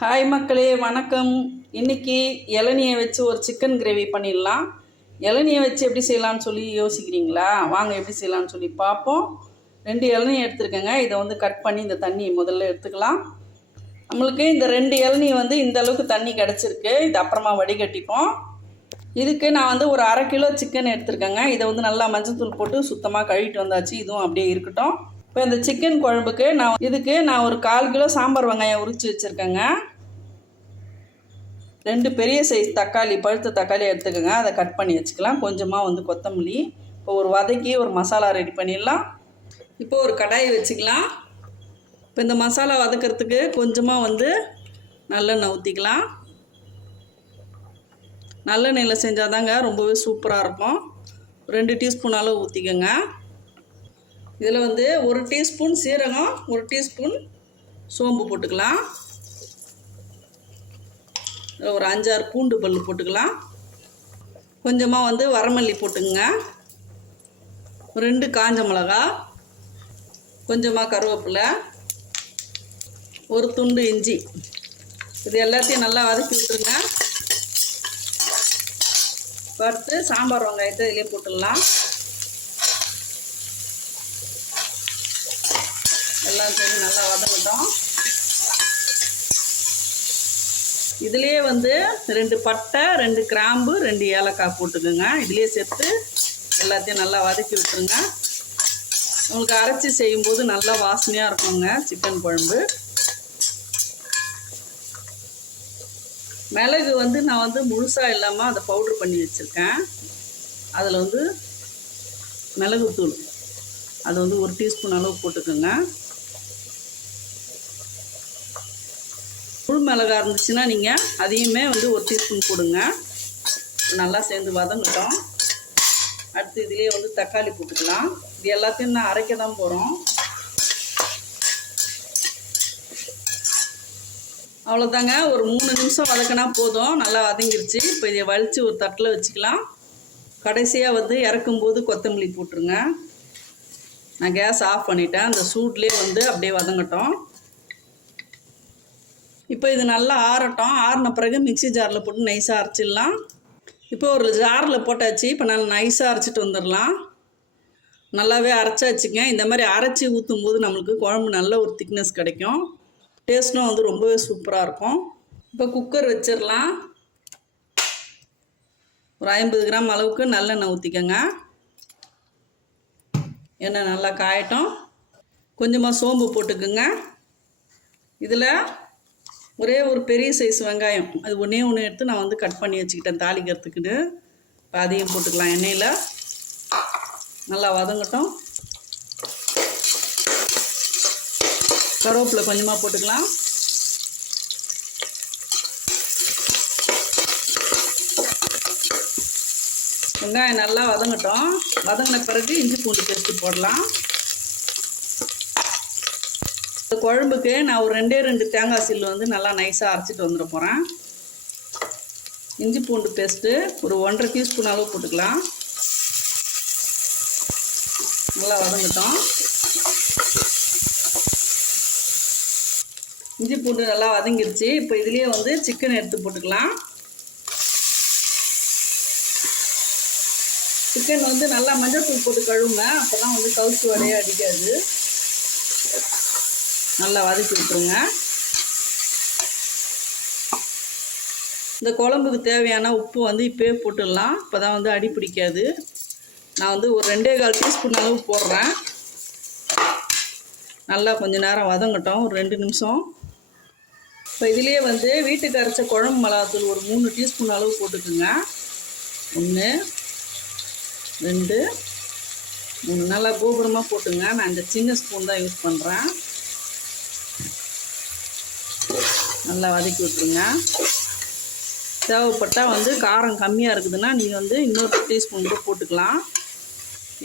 Hi மக்களே வணக்கம். இன்னைக்கு இளநியை வச்சு ஒரு சிக்கன் கிரேவி பண்ணிடலாம். இளநியை வச்சு எப்படி செய்யலாம்னு சொல்லி யோசிக்கிறீங்களா? வாங்க எப்படி செய்யலாம்னு சொல்லி பார்ப்போம். ரெண்டு இளநியை எடுத்துருக்கேங்க. இதை வந்து கட் பண்ணி இந்த தண்ணியை முதல்ல எடுத்துக்கலாம். நம்மளுக்கு இந்த ரெண்டு இளநீ வந்து இந்த அளவுக்கு தண்ணி கிடச்சிருக்கு. இது அப்புறமா வடிகட்டிப்போம். இதுக்கு நான் வந்து ஒரு அரை கிலோ சிக்கன் எடுத்திருக்கேங்க. இதை வந்து நல்லா மஞ்சள்தூள் போட்டு சுத்தமாக கழுவிட்டு வந்தாச்சு. இதுவும் அப்படியே இருக்கட்டும். இப்போ இந்த சிக்கன் குழம்புக்கு நான் இதுக்கு நான் ஒரு கால் கிலோ சாம்பார் வெங்காயம் உரித்து வச்சுருக்கேங்க. ரெண்டு பெரிய சைஸ் தக்காளி பழுத்த தக்காளி எடுத்துக்கோங்க. அதை கட் பண்ணி வச்சுக்கலாம். கொஞ்சமாக வந்து கொத்தமல்லி. இப்போ ஒரு வதக்கி ஒரு மசாலா ரெடி பண்ணிடலாம். இப்போ ஒரு கடாய் வச்சுக்கலாம். இப்போ இந்த மசாலா வதக்கிறதுக்கு கொஞ்சமாக வந்து நல்லெண்ணெய் ஊற்றிக்கலாம் நல்லெண்ணெயில் செஞ்சால் தாங்க ரொம்பவே சூப்பராக இருக்கும். ரெண்டு டீஸ்பூன் அளவு ஊற்றிக்கோங்க இதில் வந்து ஒரு டீஸ்பூன் சீரகம் ஒரு டீஸ்பூன் சோம்பு போட்டுக்கலாம். ஒரு அஞ்சாறு பூண்டு பல் போட்டுக்கலாம். கொஞ்சமாக வந்து வரமல்லி போட்டுங்க ரெண்டு காஞ்ச மிளகா கொஞ்சமாக கருவேப்பிலை ஒரு துண்டு இஞ்சி. இது எல்லாத்தையும் நல்லா வதக்கி விட்டுருங்க. வறுத்து சாம்பார் வெங்காயத்தை இதிலே போட்டுடலாம் எல்லாம் சேர்த்து நல்லா வதங்கட்டும். இதுலேயே வந்து ரெண்டு பட்டை ரெண்டு கிராம்பு ரெண்டு ஏலக்காய் போட்டுக்கோங்க. இதுலேயே சேர்த்து எல்லாத்தையும் நல்லா வதக்கி விட்டுருங்க. உங்களுக்கு அரைச்சி செய்யும்போது நல்லா வாசனையாக இருக்குங்க சிக்கன் குழம்பு. மிளகு வந்து நான் வந்து முழுசாக இல்லாமல் அதை பவுட்ரு பண்ணி வச்சுருக்கேன். அதில் வந்து மிளகுத்தூள். அது வந்து ஒரு டீஸ்பூன் அளவு போட்டுக்கோங்க. முழு மிளகா இருந்துச்சுன்னா நீங்கள் அதையுமே வந்து ஒரு டீஸ்பூன் போடுங்க. நல்லா சேர்ந்து வதங்கட்டும். அடுத்து இதுலேயே வந்து தக்காளி போட்டுக்கலாம். இது எல்லாத்தையும் நான் அரைக்க தான் போகிறோம் அவ்வளோதாங்க ஒரு மூணு நிமிஷம் வதக்கினா போதும். நல்லா வதங்கிருச்சு. இப்போ இதை வலித்து ஒரு தட்டில் வச்சுக்கலாம். கடைசியாக வந்து இறக்கும்போது கொத்தமல்லி போட்டுருங்க. நான் கேஸ் ஆஃப் பண்ணிட்டேன். அந்த சூட்லேயே வந்து அப்படியே வதங்கட்டும். இப்போ இது நல்லா ஆறட்டும். ஆறின பிறகு மிக்சி ஜாரில் போட்டு நைஸாக அரைச்சிடலாம். இப்போ ஒரு ஜாரில் போட்டாச்சு. இப்போ நல்லா நைஸாக அரைச்சிட்டு வந்துடலாம். நல்லாவே அரைச்சாச்சுங்க. இந்த மாதிரி அரைச்சி ஊற்றும் போது நம்மளுக்கு குழம்பு நல்ல ஒரு திக்னஸ் கிடைக்கும். டேஸ்ட்டும் வந்து ரொம்பவே சூப்பராக இருக்கும். இப்போ குக்கர் வச்சிடலாம். ஒரு ஐம்பது கிராம் அளவுக்கு நல்லெண்ணெய் ஊற்றிக்கோங்க எண்ணெய் நல்லா காயட்டும். கொஞ்சமாக சோம்பு போட்டுக்குங்க. இதில் ஒரே ஒரு பெரிய சைஸ் வெங்காயம். அது ஒன்றே ஒன்று எடுத்து நான் வந்து கட் பண்ணி வச்சுக்கிட்டேன் தாளிக்கிறதுக்குன்னு. இப்போ அதையும் போட்டுக்கலாம். எண்ணெயில் நல்லா வதங்கட்டும். கருவேப்பிலை கொஞ்சமாக போட்டுக்கலாம். வெங்காயம் நல்லா வதங்கட்டும். வதங்கின பிறகு இஞ்சி பூண்டு பேஸ்ட்டு போடலாம் இந்த குழம்புக்கு நான் ஒரு ரெண்டே ரெண்டு தேங்காய் சில்லு வந்து நல்லா நைஸாக அரைச்சிட்டு வந்துட போகிறேன் இஞ்சி பூண்டு பேஸ்ட்டு ஒரு ஒன்றரை டீஸ்பூன் அளவு போட்டுக்கலாம். நல்லா வதங்கிட்டோம். இஞ்சி பூண்டு நல்லா வதங்கிருச்சு. இப்போ இதுலேயே வந்து சிக்கன் எடுத்து போட்டுக்கலாம். சிக்கன் வந்து நல்லா மஞ்சள் தூள் போட்டு கழுவுங்க. அப்போ தான் வந்து கவுச்சு வடையே அடிக்காது. நல்லா வதக்கி விட்டுருங்க. இந்த குழம்புக்கு தேவையான உப்பு வந்து இப்போயே போட்டுடலாம். இப்போ தான் வந்து அடி பிடிக்காது. நான் வந்து ஒரு ரெண்டே கால் டீஸ்பூன் அளவு போடுறேன். நல்லா கொஞ்சம் நேரம் வதங்கட்டும். ஒரு ரெண்டு நிமிஷம். இப்போ இதுலேயே வந்து வீட்டுக்கு அரைச்ச குழம்பு மிளகாத்தூள் ஒரு மூணு டீஸ்பூன் அளவு போட்டுக்குங்க. ஒன்று ரெண்டு மூணு. நல்லா கோபுரமாக போட்டுங்க. நான் இந்த சின்ன ஸ்பூன் தான் யூஸ் பண்ணுறேன் நல்லா வதக்கி விட்ருங்க தேவைப்பட்டால் வந்து காரம் கம்மியாக இருக்குதுன்னா நீங்கள் வந்து இன்னொரு டீஸ்பூன் கூட போட்டுக்கலாம்.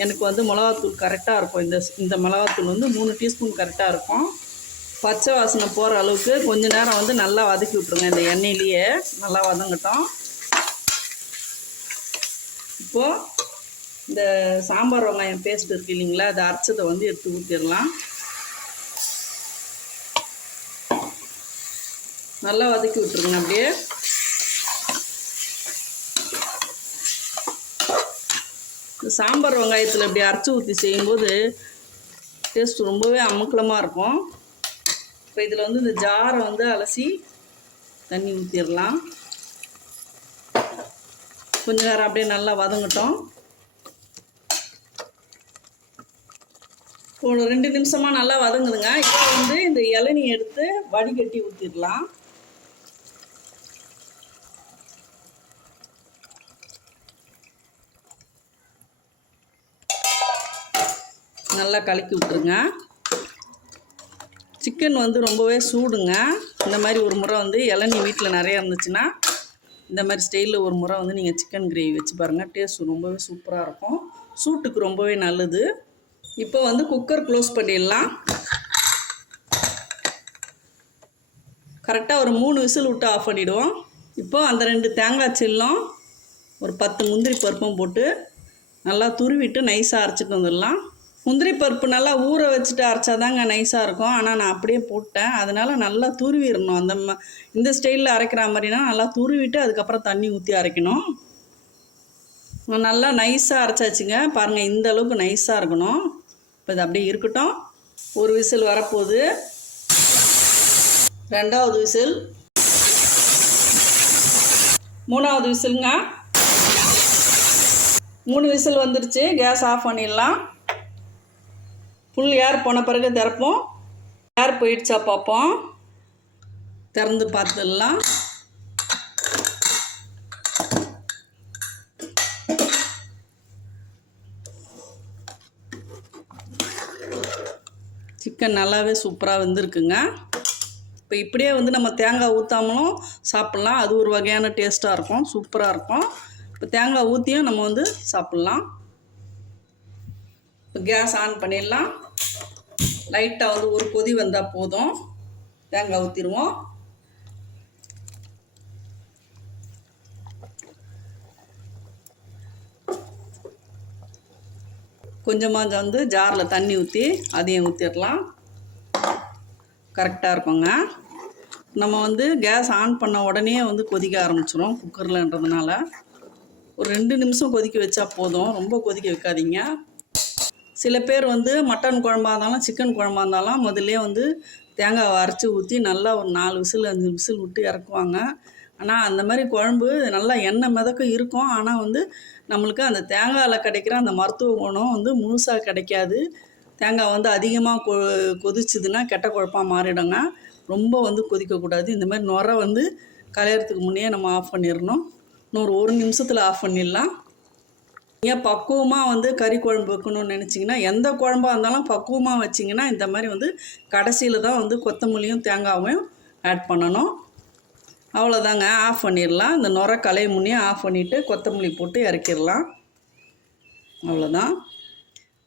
எனக்கு வந்து மிளகாத்தூள் கரெக்டாக இருக்கும். இந்த இந்த மிளகாத்தூள் வந்து மூணு டீஸ்பூன் கரெக்டாக இருக்கும். பச்சை வாசனை போகிற அளவுக்கு கொஞ்ச நேரம் வந்து நல்லா வதக்கி விட்ருங்க இந்த எண்ணெயிலேயே நல்லா வதங்கட்டும். இப்போது இந்த சாம்பார் வெங்காயம் பேஸ்ட் இருக்கு இல்லைங்களா அதை அரைச்சதை வந்து எடுத்து ஊற்றிடலாம் நல்லா வதக்கி விட்ருங்க அப்படியே. இந்த சாம்பார் வெங்காயத்தில் இப்படி அரைச்சி ஊற்றி செய்யும்போது டேஸ்ட் ரொம்பவே அமுக்கலமாக இருக்கும். இப்போ இதில் வந்து இந்த ஜாரை வந்து அலசி தண்ணி ஊற்றிடலாம் கொஞ்ச நேரம் அப்படியே நல்லா வதங்கட்டும். ஒரு ரெண்டு நிமிஷமாக நல்லா வதங்குதுங்க. இப்போ வந்து இந்த இளநீ எடுத்து வடிகட்டி ஊற்றிடலாம் நல்லா கலக்கி விட்ருங்க சிக்கன் வந்து ரொம்பவே சூடுங்க. இந்த மாதிரி ஒரு முறை வந்து இளநீ வீட்டில் நிறையா இருந்துச்சுன்னா இந்த மாதிரி ஸ்டைலில் ஒரு முறை வந்து நீங்கள் சிக்கன் கிரேவி வச்சு பாருங்கள் டேஸ்ட் ரொம்பவே சூப்பராக இருக்கும். சூட்டுக்கு ரொம்பவே நல்லது. இப்போ வந்து குக்கர் க்ளோஸ் பண்ணிடலாம். கரெக்டாக ஒரு மூணு விசில் விட்டு ஆஃப் பண்ணிவிடுவோம் இப்போது அந்த ரெண்டு தேங்காய் சில்லும் ஒரு பத்து முந்திரி பருப்பும் போட்டு நல்லா துருவிட்டு நைஸாக அரைச்சிட்டு வந்துடலாம். முந்திரி பருப்பு நல்லா ஊற வச்சுட்டு அரைச்சாதாங்க நைஸாக இருக்கும். ஆனால் நான் அப்படியே போட்டேன். அதனால் நல்லா துருவிடணும். அந்த ம இந்த ஸ்டைலில் அரைக்கிற மாதிரினா நல்லா துருவிட்டு அதுக்கப்புறம் தண்ணி ஊற்றி அரைக்கணும். நல்லா நைஸாக அரைச்சாச்சுங்க. பாருங்கள் இந்த அளவுக்கு நைஸாக இருக்கணும். இப்போ இது அப்படியே இருக்கட்டும். ஒரு விசில் வரப்போகுது. ரெண்டாவது விசில். மூணாவது விசிலுங்க. மூணு விசில் வந்துருச்சு. கேஸ் ஆஃப் பண்ணிடலாம். ஃபுல் ஏர் போன பிறகு திறப்போம்? ஏர் போயிடுச்சா பார்ப்போம். திறந்து பார்த்துடலாம். சிக்கன் நல்லாவே சூப்பராக வந்திருக்குங்க. இப்போ இப்படியே வந்து நம்ம தேங்காய் ஊற்றாமலும் சாப்பிட்லாம். அது ஒரு வகையான டேஸ்ட்டாக இருக்கும். சூப்பராக இருக்கும். இப்போ தேங்காய் ஊற்றியும் நம்ம வந்து சாப்பிட்லாம். இப்போ கேஸ் ஆன் பண்ணிடலாம். லைட்டாக வந்து ஒரு கொதி வந்தால் போதும். தேங்காய் ஊற்றிடுவோம் கொஞ்சமாக வந்து ஜாரில் தண்ணி ஊற்றி அதையும் ஊற்றிடலாம் கரெக்டாக இருக்குங்க. நம்ம வந்து கேஸ் ஆன் பண்ண உடனே வந்து கொதிக்க ஆரம்பிச்சிடும் குக்கர்லன்றதுனால. ஒரு ரெண்டு நிமிஷம் கொதிக்க வச்சா போதும். ரொம்ப கொதிக்க வைக்காதீங்க. சில பேர் வந்து மட்டன் குழம்பா இருந்தாலும் சிக்கன் குழம்பா இருந்தாலும் முதல்ல வந்து தேங்காவை அரைச்சி ஊற்றி நல்லா ஒரு நாலு விசில் அஞ்சு விசில் விட்டு இறக்குவாங்க. ஆனால் அந்த மாதிரி குழம்பு நல்லா எண்ணெய் மிதக்க இருக்கும். ஆனால் வந்து நம்மளுக்கு அந்த தேங்காயில் கிடைக்கிற அந்த மருத்துவ குணம் வந்து முழுசாக கிடைக்காது. தேங்காய் வந்து அதிகமாக கொ கொதிச்சுதுன்னா கெட்ட குழப்பாக மாறிடுங்க. ரொம்ப வந்து கொதிக்கக்கூடாது இந்த மாதிரி நுரை வந்து கலையறதுக்கு முன்னே நம்ம ஆஃப் பண்ணிடணும். இன்னொரு ஒரு நிமிஷத்தில் ஆஃப் பண்ணிடலாம். ஏன் பக்குவமாக வந்து கறி குழம்பு வைக்கணும்னு நினச்சிங்கன்னா எந்த குழம்பாக இருந்தாலும் பக்குவமாக வச்சிங்கன்னா இந்த மாதிரி வந்து கடைசியில் தான் வந்து கொத்தமல்லியும் தேங்காயும் ஆட் பண்ணணும். அவ்வளோதாங்க ஆஃப் பண்ணிடலாம். இந்த நுர கலை முன்னே ஆஃப் பண்ணிவிட்டு கொத்தமல்லி போட்டு இறக்கிடலாம். அவ்வளோதான்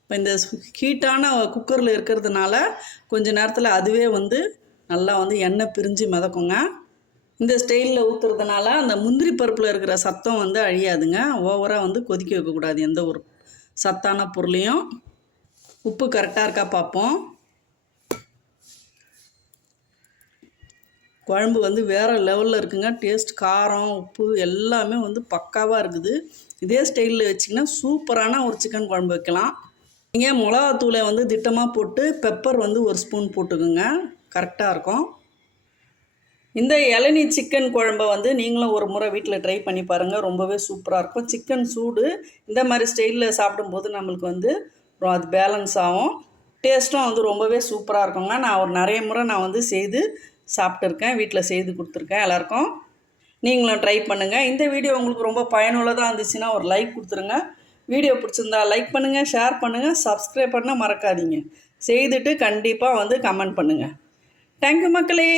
இப்போ இந்த ஹீட்டான குக்கரில் இருக்கிறதுனால கொஞ்ச நேரத்தில் அதுவே வந்து நல்லா வந்து எண்ணெய் பிரிஞ்சு மிதக்குங்க. இந்த ஸ்டைலில் ஊற்றுறதுனால அந்த முந்திரி பருப்பில் இருக்கிற சத்தம் வந்து அழியாதுங்க. ஓவராக வந்து கொதிக்க வைக்கக்கூடாது எந்த ஒரு சத்தான பொருளையும். உப்பு கரெக்டாக இருக்கா பார்ப்போம். குழம்பு வந்து வேறு லெவலில் இருக்குங்க. டேஸ்ட் காரம் உப்பு எல்லாமே வந்து பக்காவாக இருக்குது. இதே ஸ்டைலில் வச்சிங்கன்னா சூப்பரான ஒரு சிக்கன் குழம்பு வைக்கலாம். நீங்கள் மிளகாத்தூளை வந்து திட்டமாக போட்டு பெப்பர் வந்து ஒரு ஸ்பூன் போட்டுக்கோங்க. கரெக்டாக இருக்கும். இந்த இளநி சிக்கன் குழம்பை வந்து நீங்களும் ஒரு முறை வீட்டில் ட்ரை பண்ணி பாருங்கள் ரொம்பவே சூப்பராக இருக்கும். சிக்கன் சூடு இந்த மாதிரி ஸ்டைலில் சாப்பிடும்போது நம்மளுக்கு வந்து அது பேலன்ஸ் ஆகும். டேஸ்ட்டும் வந்து ரொம்பவே சூப்பராக இருக்குங்க. நான் ஒரு நிறைய முறை நான் வந்து செய்து சாப்பிட்ருக்கேன் வீட்டில் செய்து கொடுத்துருக்கேன் எல்லாருக்கும். நீங்களும் ட்ரை பண்ணுங்கள் இந்த வீடியோ உங்களுக்கு ரொம்ப பயனுள்ளதாக இருந்துச்சுன்னா ஒரு லைக் கொடுத்துருங்க. வீடியோ பிடிச்சிருந்தா லைக் பண்ணுங்கள் ஷேர் பண்ணுங்கள் சப்ஸ்கிரைப் பண்ண மறக்காதீங்க. செய்துட்டு கண்டிப்பாக வந்து கமெண்ட் பண்ணுங்கள் தேங்க்யூ மக்களே.